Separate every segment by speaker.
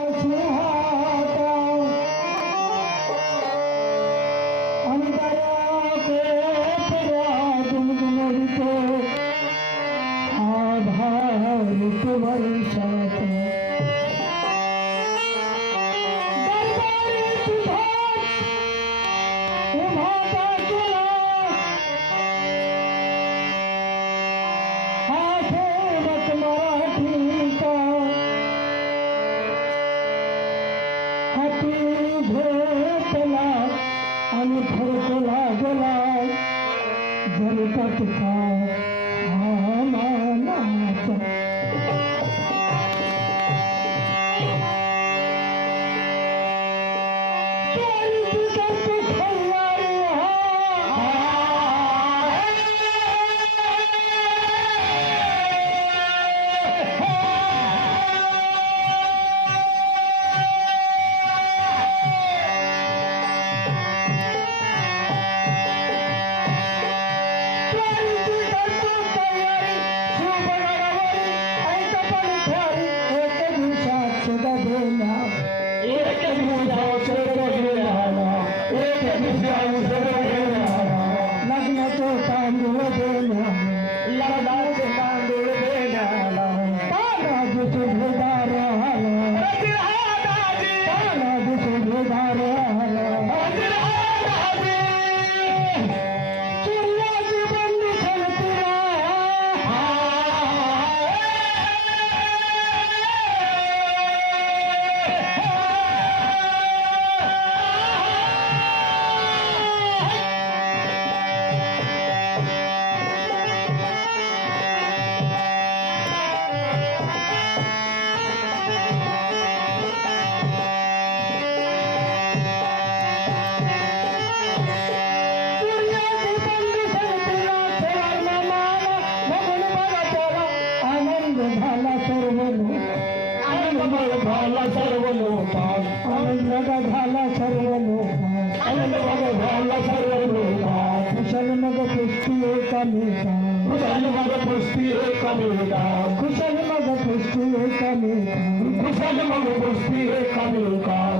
Speaker 1: Thank you. ধরে চলা গেলায় ধরে পাতে
Speaker 2: बसी ख़ुशान मग पुष्टि मां बसी हे कमी
Speaker 1: व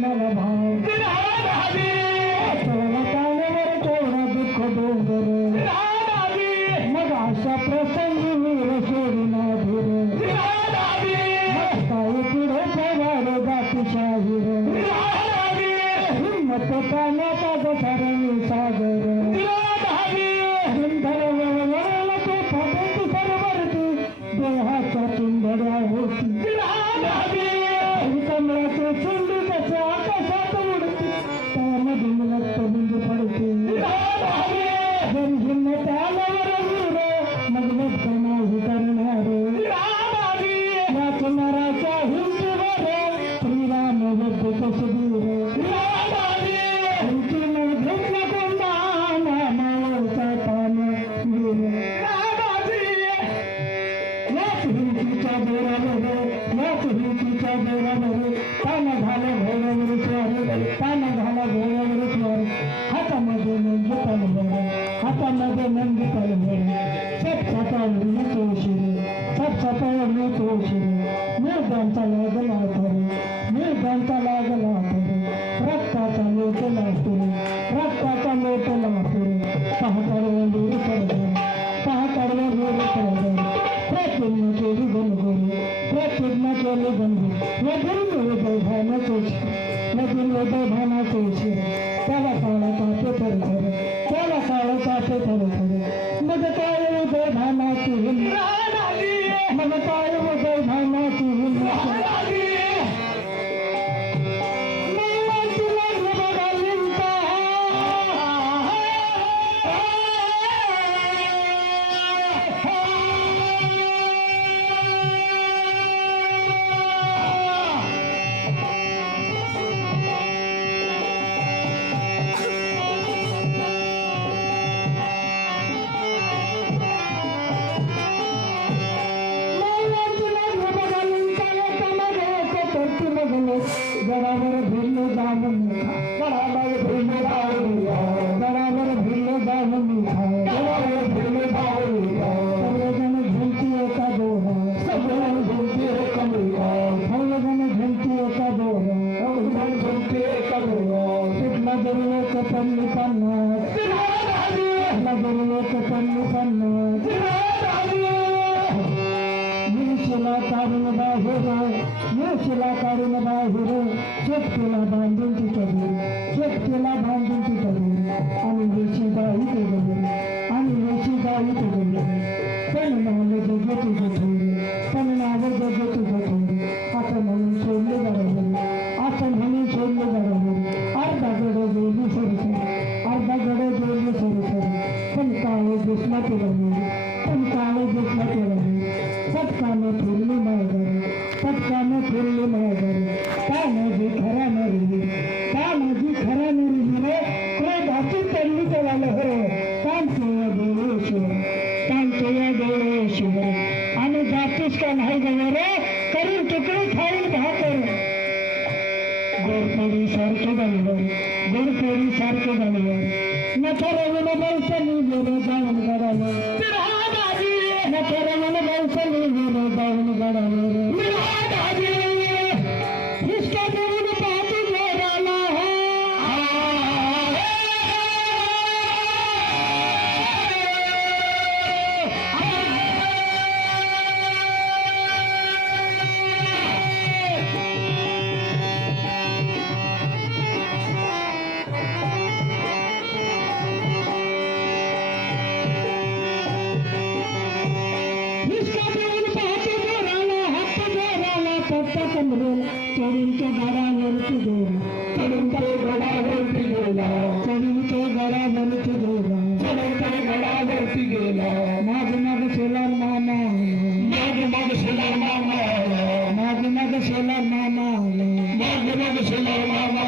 Speaker 1: ならば Thank you. Mama Messiah शिलाकारुण बाहुर ये शिलाकारुण बाहुर शक्तीला बांधून ती कबीर शक्तीला बांधून ती कबीर आणि देशी बाई ते कबीर নাচি গেলা মাঝ মাঝ সেলার মামা
Speaker 2: মাঝ মাঝ সেলার
Speaker 1: মামা মাঝ মাঝ সেলার
Speaker 2: মামা মাঝ মাঝ সেলার মামা